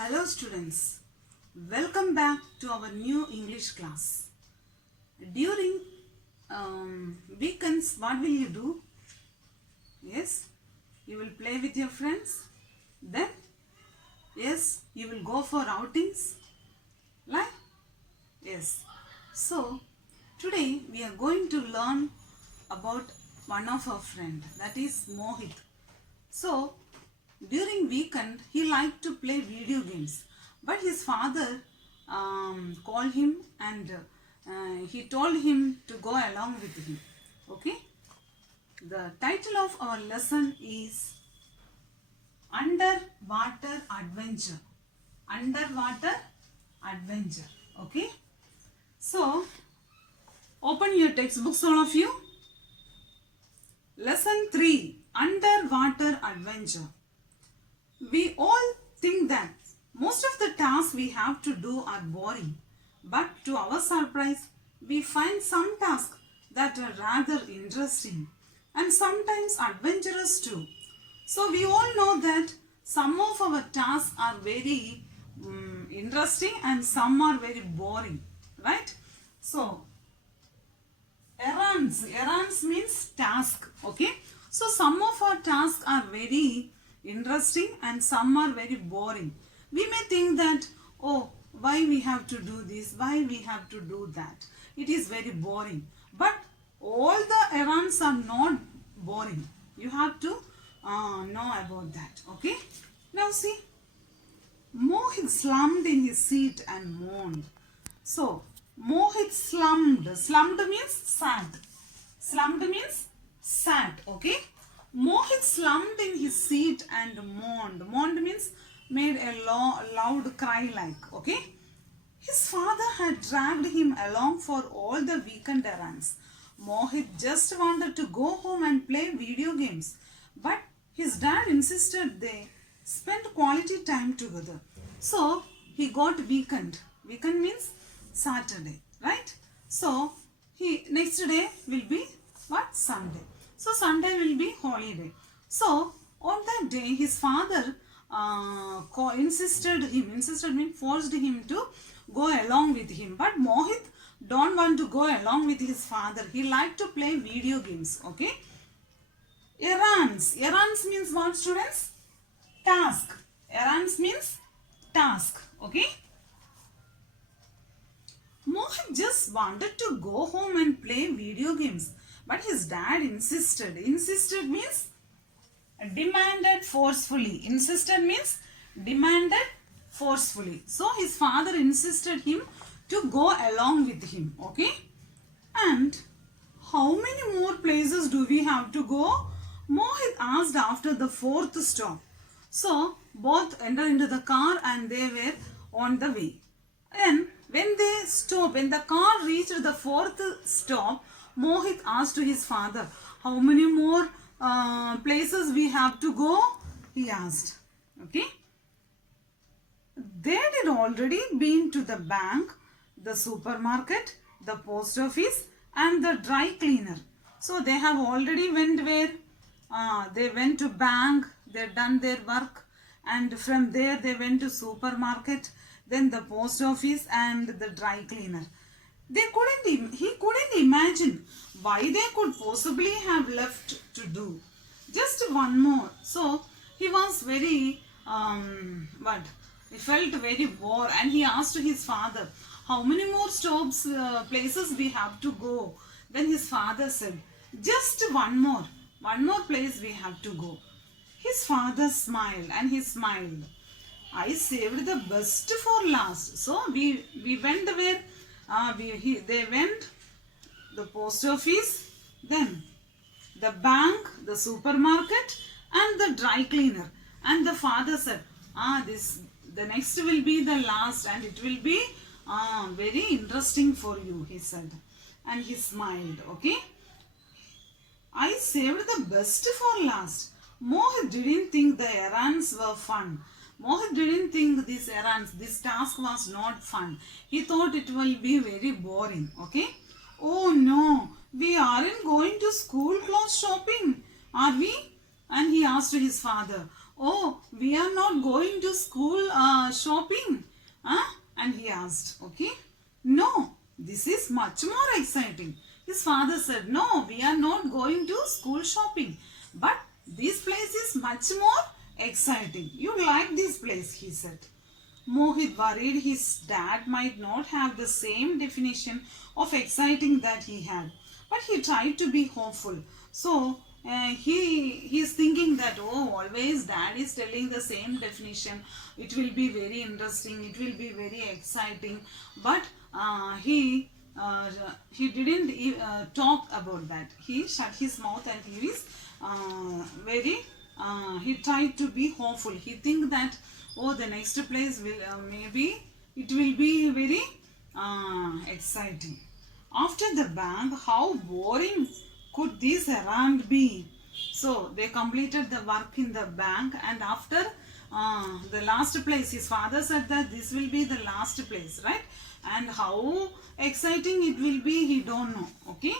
Hello students, welcome back to our new English class. During weekends, what will you do? Yes, you will play with your friends. Then, yes, you will go for outings. Like, yes. So, today we are going to learn about one of our friend, that is Mohit. So, during weekend, he liked to play video games, but his father called him and he told him to go along with him. Okay? The title of our lesson is Underwater Adventure. Underwater Adventure. Okay? So, open your textbooks, all of you. Lesson 3, Underwater Adventure. We all think that most of the tasks we have to do are boring, but to our surprise, we find some tasks that are rather interesting and sometimes adventurous too. So we all know that some of our tasks are very interesting and some are very boring, right? So errands means task. Okay, so some of our tasks are very interesting and some are very boring. We may think that, oh, why we have to do this, why we have to do that, it is very boring. But all the errands are not boring. You have to know about that. Okay, now see, Mohit slumped in his seat and moaned. So Mohit slumped. Slumped means sat. Slumped means sat. Okay. Mohit slumped in his seat and moaned. Moaned means made a loud cry like. Okay. His father had dragged him along for all the weekend errands. Mohit just wanted to go home and play video games. But his dad insisted they spend quality time together. So he got weekend. Weekend means Saturday, right? So next day will be what? Sunday. So Sunday will be holiday. So on that day his father insisted means forced him to go along with him. But Mohit don't want to go along with his father. He liked to play video games. Okay. Errands means what, students? Task. Errands means task. Okay. Mohit just wanted to go home and play video games, but his dad insisted. Insisted means demanded forcefully. Insisted means demanded forcefully. So his father insisted him to go along with him. Okay. And how many more places do we have to go? Mohit asked after the fourth stop. So both entered into the car and they were on the way. And when the car reached the fourth stop, Mohit asked to his father, how many more places we have to go? He asked. Okay. They had already been to the bank, the supermarket, the post office and the dry cleaner. So they have already went where? They went to bank, they done their work, and from there they went to supermarket, then the post office and the dry cleaner. He couldn't imagine why they could possibly have left to do just one more. So he was very he felt very bored and he asked his father, how many more stops, places we have to go? Then his father said, just one more place we have to go. His father smiled and he smiled. I saved the best for last. So we went where they went the post office, then the bank, the supermarket and the dry cleaner. And the father said, the next will be the last and it will be very interesting for you, he said. And he smiled. Okay. I saved the best for last. Mohit didn't think the errands were fun. Mohit didn't think this task was not fun. He thought it will be very boring. Okay. Oh no, we aren't going to school clothes shopping, are we? And he asked his father, Oh, we are not going to school shopping. Huh? And he asked, okay. No, this is much more exciting. His father said, no, we are not going to school shopping. But this place is much more exciting. You like this place, he said. Mohit worried his dad might not have the same definition of exciting that he had, but he tried to be hopeful. So he is thinking that, oh, always dad is telling the same definition. It will be very interesting. It will be very exciting. But he didn't talk about that. He shut his mouth and he is very. He tried to be hopeful. He think that, oh, the next place will maybe it will be very exciting. After the bank, how boring could this errand be? So they completed the work in the bank, and after the last place, his father said that this will be the last place, right? And how exciting it will be, he don't know. Okay.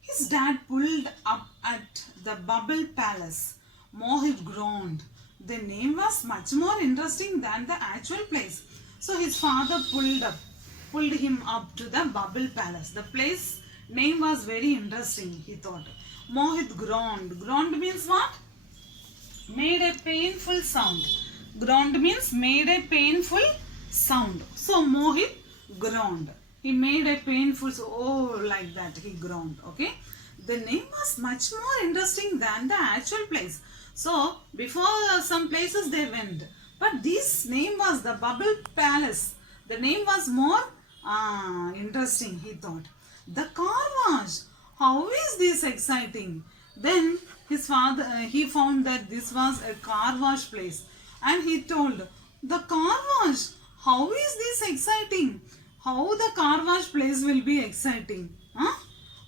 His dad pulled up at the Bubble Palace. Mohit groaned. The name was much more interesting than the actual place. So his father pulled him up to the Bubble Palace. The place name was very interesting, he thought. Mohit groaned. Groaned means what? Made a painful sound. Groaned means made a painful sound. So Mohit groaned. He made a painful, oh, like that, he groaned, okay. The name was much more interesting than the actual place. So, before some places they went, but this name was the Bubble Palace. The name was more interesting, he thought. The car wash, how is this exciting? Then his father, he found that this was a car wash place. And he told, the car wash, how is this exciting? How the car wash place will be exciting? Huh?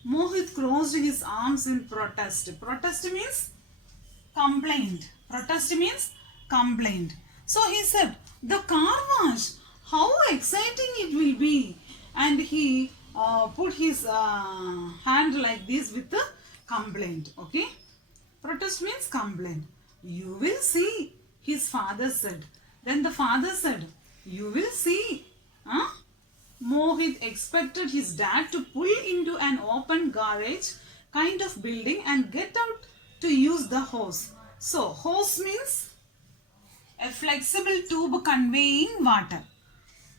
Mohit crossed his arms in protest. Protest means complaint. Protest means complaint. So he said, the car wash, how exciting it will be. And he put his hand like this with the complaint. Okay. Protest means complaint. You will see, his father said. Then the father said, you will see. Huh? Mohit expected his dad to pull into an open garage kind of building and get out to use the hose. So, hose means a flexible tube conveying water.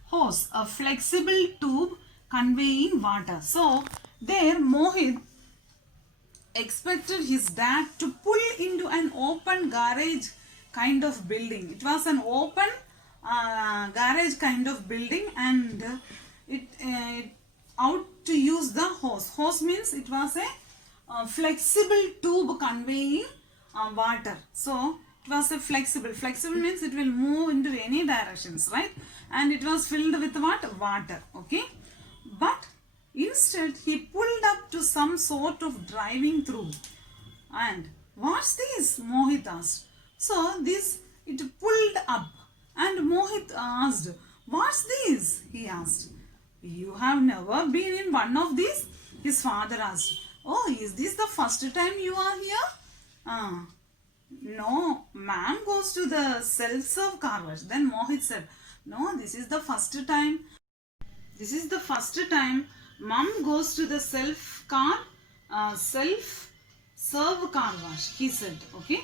Hose, a flexible tube conveying water. So, there Mohit expected his dad to pull into an open garage kind of building. It was an open garage kind of building, and it out to use the hose. Hose means it was a flexible tube conveying water. So it was a flexible. Flexible means it will move into any directions, right? And it was filled with what? Water. Okay. But instead he pulled up to some sort of driving through. And what's this? Mohit asked. So this, it pulled up, and Mohit asked, what's this? He asked. You have never been in one of these? His father asked. Oh, is this the first time you are here? No, ma'am goes to the self-serve car wash. Then Mohit said, no, this is the first time. This is the first time mom goes to the self-serve car wash, he said. Okay.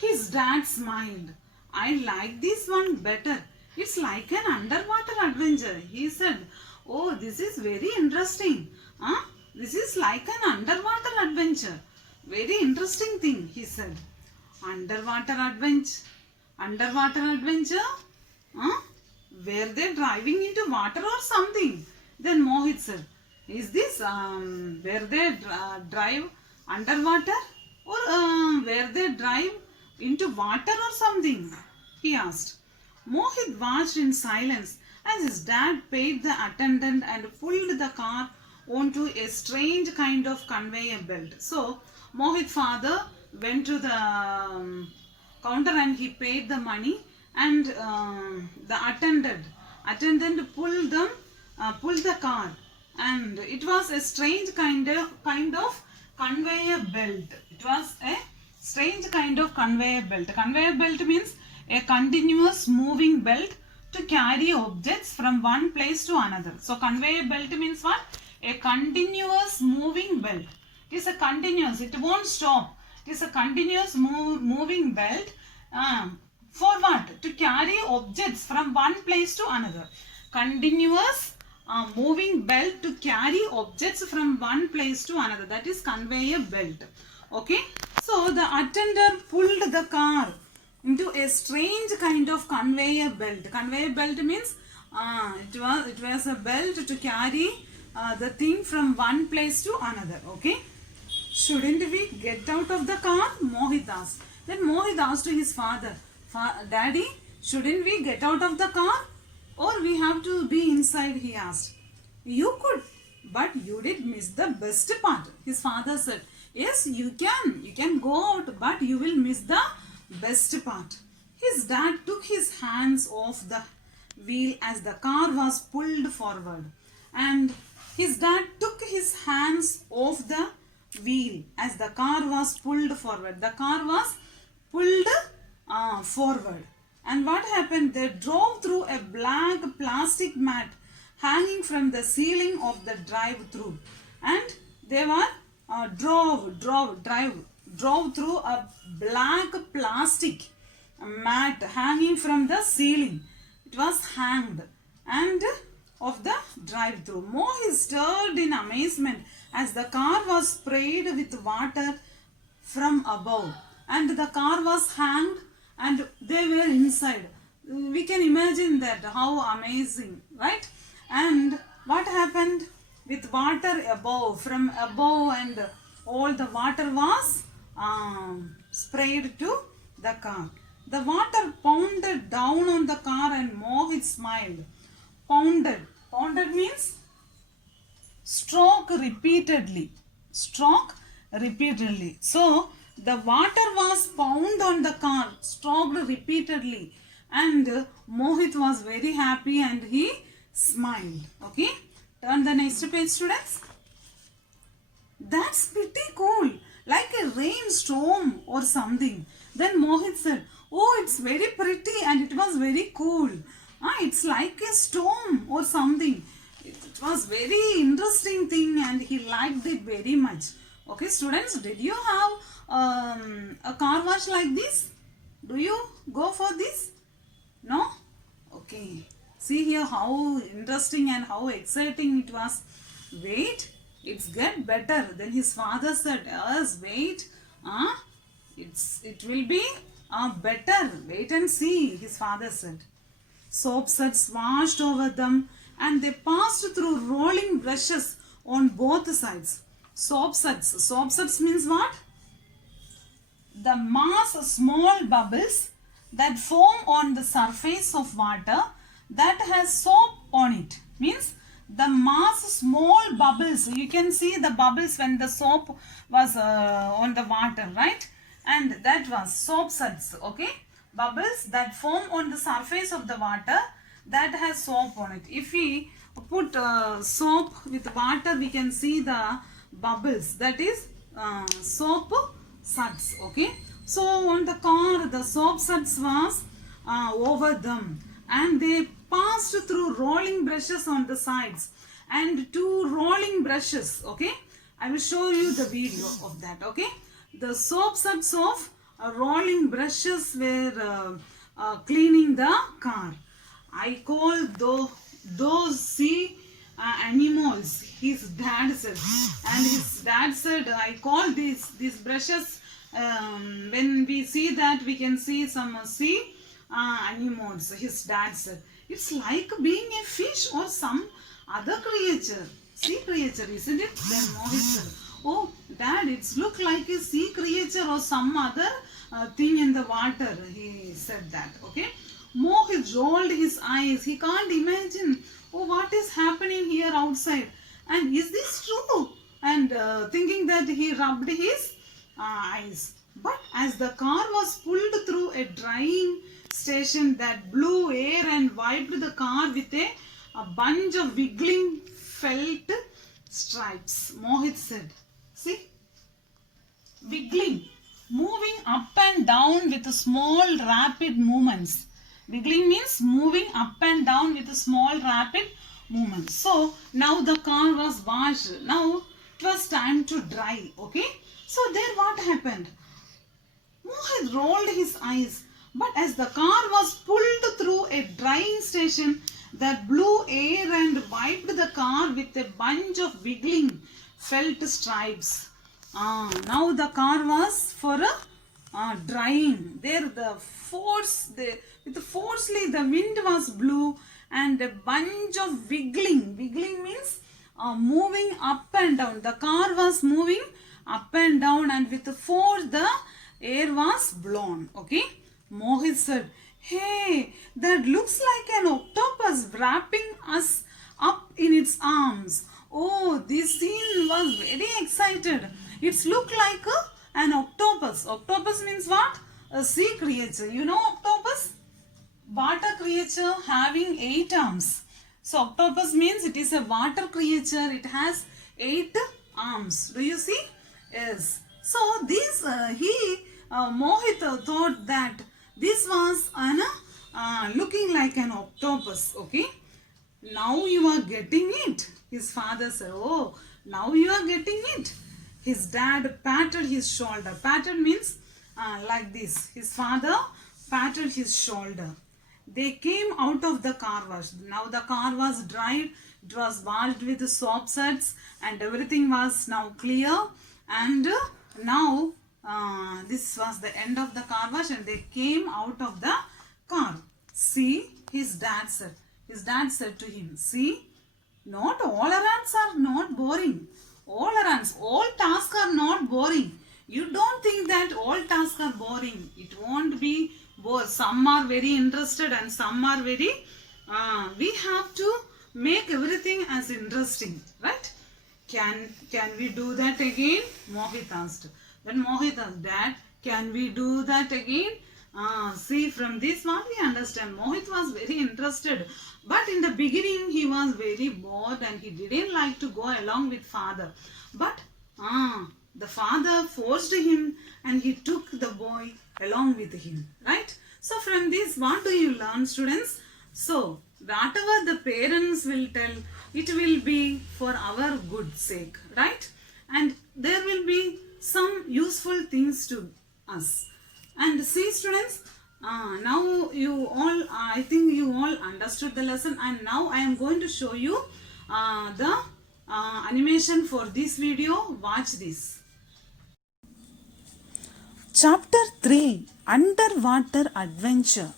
His dad smiled. I like this one better. It's like an underwater adventure, he said. Oh, this is very interesting. Huh? This is like an underwater adventure. Very interesting thing, he said. Underwater adventure? Underwater adventure? Huh? Were they driving into water or something? Then Mohit said, is this, where they drive underwater? Or where they drive into water or something? He asked. Mohit watched in silence as his dad paid the attendant and pulled the car onto a strange kind of conveyor belt. So, Mohit's father went to the counter and he paid the money, and the attendant pulled the car, and it was a strange kind of conveyor belt. It was a strange kind of conveyor belt. Conveyor belt means a continuous moving belt to carry objects from one place to another. So conveyor belt means what? A continuous moving belt. It is a continuous, it won't stop. It is a continuous moving belt. For what? To carry objects from one place to another. Continuous moving belt to carry objects from one place to another. That is conveyor belt. Okay. So the attendant pulled the car into a strange kind of conveyor belt. Conveyor belt means it was a belt to carry the thing from one place to another. Okay. Shouldn't we get out of the car? Mohit asked. Then Mohit asked to his father, Daddy, shouldn't we get out of the car? Or we have to be inside, he asked. You could, but you did miss the best part. His father said, yes, you can go out, but you will miss the best part. His dad took his hands off the wheel as the car was pulled forward. And his dad took his hands off the wheel as the car was pulled forward. The car was pulled forward. And what happened? They drove through a black plastic mat hanging from the ceiling of the drive-through. And they were drove through a black plastic mat hanging from the ceiling. It was hanged and of the drive-through. Mohit stirred in amazement as the car was sprayed with water from above, and the car was hanged and they were inside. We can imagine that, how amazing, right? And what happened with water above, from above, and all the water was sprayed to the car. The water pounded down on the car and Mohit smiled. Pounded means stroke repeatedly. So the water was pounded on the car, stroked repeatedly, and Mohit was very happy and he smiled. Okay, turn the next page, students. That's pretty cool, like a rainstorm or something. Then Mohit said, oh, it's very pretty and it was very cool. It's like a storm or something. It was very interesting thing and he liked it very much. Okay, students, did you have a car wash like this? Do you go for this? No? Okay. See here how interesting and how exciting it was. Wait, it's get better. Then his father said, yes, wait. It will be better. Wait and see, his father said. Soap suds washed over them and they passed through rolling brushes on both sides. Soap suds means what? The mass small bubbles that form on the surface of water that has soap on it. Means the mass small bubbles. You can see the bubbles when the soap was on the water, right? And that was soap suds. Okay, bubbles that form on the surface of the water that has soap on it. If we put soap with water, we can see the bubbles. That is soap suds. Okay, so on the car, the soap suds was over them, and they passed through rolling brushes on the sides and two rolling brushes. Okay, I will show you the video of that. Okay, the soap suds of rolling brushes were cleaning the car. I call those sea animals, his dad said. And his dad said, I call these brushes, when we see that, we can see some sea animals, his dad said. It's like being a fish or some other creature, sea creature, isn't it? Then Mohit said, oh, Dad, it's look like a sea creature or some other thing in the water. He said that. Okay. Mohit rolled his eyes. He can't imagine, oh, what is happening here outside. And is this true? And thinking that, he rubbed his eyes. But as the car was pulled through a drying station that blew air and wiped the car with a bunch of wiggling felt stripes, Mohit said, see, wiggling moving up and down with small rapid movements. Wiggling means moving up and down with small rapid movements. So now the car was washed. Now it was time to dry. Okay. So there what happened? Mohit rolled his eyes, but as the car was pulled through a drying station that blew air and wiped the car with a bunch of wiggling felt stripes. Now the car was for drying. There with the forcefully the wind was blew and a bunch of wiggling. Wiggling means moving up and down. The car was moving up and down, and with the force the air was blown. Okay. Mohit said, "Hey, that looks like an octopus wrapping us up in its arms." Oh, this scene was very excited. It looked like an octopus. Octopus means what? A sea creature. You know octopus? Water creature having 8 arms. So octopus means it is a water creature. It has 8 arms. Do you see? Yes. So this Mohit thought that this was looking like an octopus. Okay. Now you are getting it. His father said, "Oh, now you are getting it." His dad patted his shoulder. Patted means like this. His father patted his shoulder. They came out of the car wash. Now the car was dried. It was washed with soap suds and everything was now clear. And now this was the end of the car wash and they came out of the car. "See," his dad said. His dad said to him, "See, not all errands are not boring. All errands, all tasks are not boring. You don't think that all tasks are boring. It won't be bored. Some are very interested and some are very, we have to make everything as interesting, right? Can we do that again?" Mohit asked. Then Mohit asked, "Dad, can we do that again?" See, from this one we understand Mohit was very interested, but in the beginning he was very bored and he didn't like to go along with father. But the father forced him and he took the boy along with him, right? So from this, what do you learn, students? So whatever the parents will tell, it will be for our good sake, right? And there will be some useful things to us. And see, students, now you all, I think you all understood the lesson, and now I am going to show you the animation for this video. Watch this. Chapter 3, Underwater Adventure.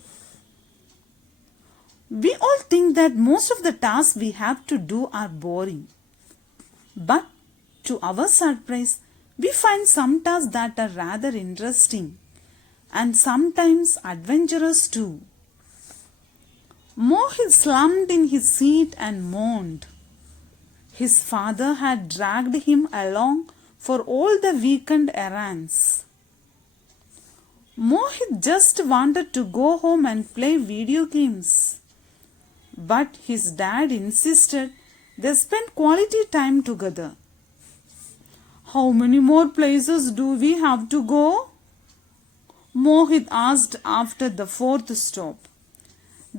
We all think that most of the tasks we have to do are boring. But to our surprise, we find some tasks that are rather interesting and sometimes adventurous too. Mohit slumped in his seat and moaned. His father had dragged him along for all the weekend errands. Mohit just wanted to go home and play video games. But his dad insisted they spend quality time together. "How many more places do we have to go?" Mohit asked after the 4th stop.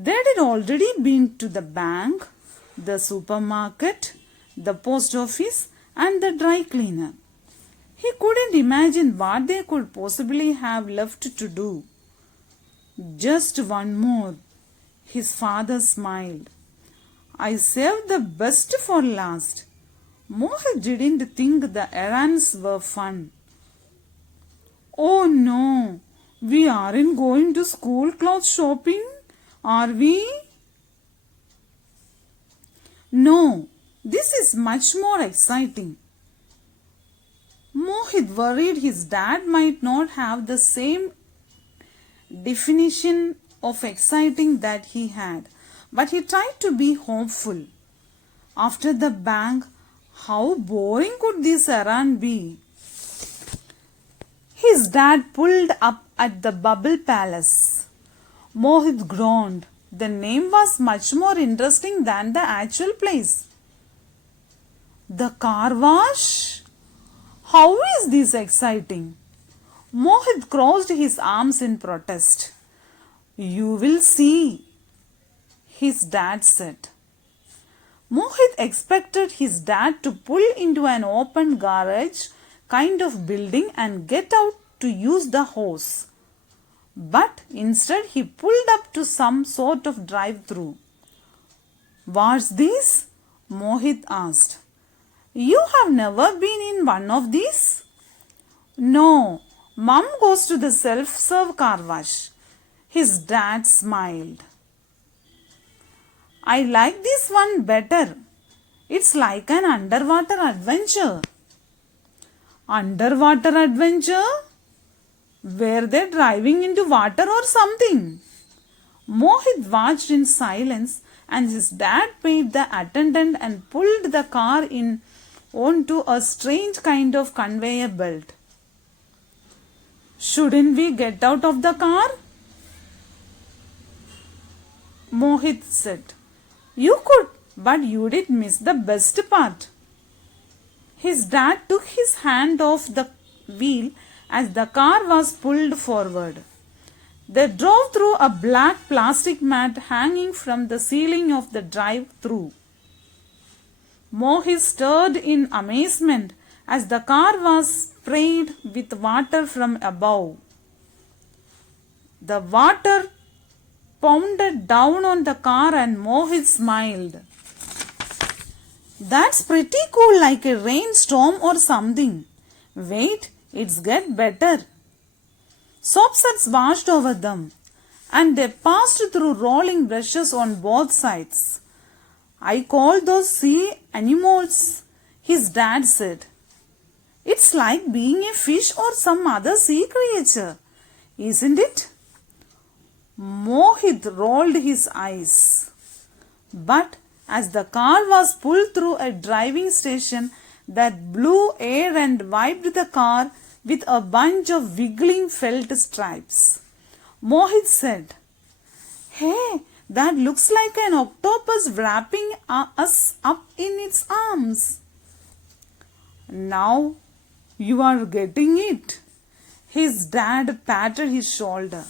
They had already been to the bank, the supermarket, the post office and the dry cleaner. He couldn't imagine what they could possibly have left to do. "Just one more," his father smiled. "I saved the best for last." Mohit didn't think the errands were fun. "Oh no, we aren't going to school clothes shopping, are we?" "No, this is much more exciting." Mohit worried his dad might not have the same definition of exciting that he had, but he tried to be hopeful. After the bank, how boring could this errand be? His dad pulled up at the Bubble Palace. Mohit groaned. The name was much more interesting than the actual place. "The car wash? How is this exciting?" Mohit crossed his arms in protest. You will see, his dad said. Mohit expected his dad to pull into an open garage kind of building and get out to use the hose. But instead he pulled up to some sort of drive-through. What's this? Mohit asked. You have never been in one of these? No, Mum goes to the self-serve car wash. His dad smiled. I like this one better. It's like an underwater adventure. Underwater adventure? Were they driving into water or something? Mohit watched in silence and his dad paid the attendant and pulled the car in onto a strange kind of conveyor belt. Shouldn't we get out of the car? Mohit said. You could, but you did miss the best part. His dad took his hand off the wheel as the car was pulled forward. They drove through a black plastic mat hanging from the ceiling of the drive-through. Mohit stared in amazement as the car was sprayed with water from above. The water pounded down on the car and Mohit smiled. That's pretty cool, like a rainstorm or something. Wait, it's get better. Soap suds washed over them and they passed through rolling brushes on both sides. I call those sea anemones, his dad said. It's like being a fish or some other sea creature, isn't it? Mohit rolled his eyes. But as the car was pulled through a driving station that blew air and wiped the car with a bunch of wiggling felt stripes, Mohit said, Hey, that looks like an octopus wrapping us up in its arms. Now you are getting it. His dad patted his shoulder.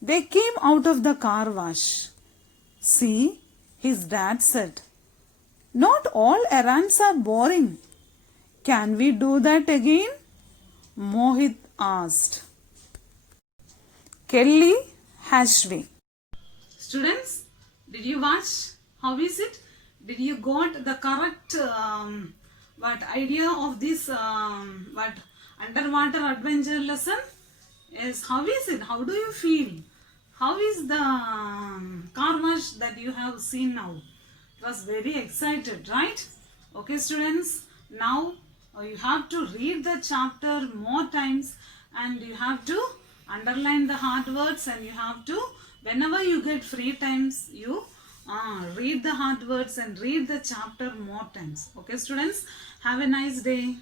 They came out of the car wash. See, his dad said, not all errands are boring. Can we do that again? Mohit asked. Kelly Hashway. Students, did you watch? How is it? Did you got the correct idea of this underwater adventure lesson? Yes, how is it? How do you feel? How is the car wash that you have seen now? It was very excited, right? Okay, students, now you have to read the chapter more times and you have to underline the hard words and you have to, whenever you get free times, you read the hard words and read the chapter more times. Okay, students, have a nice day.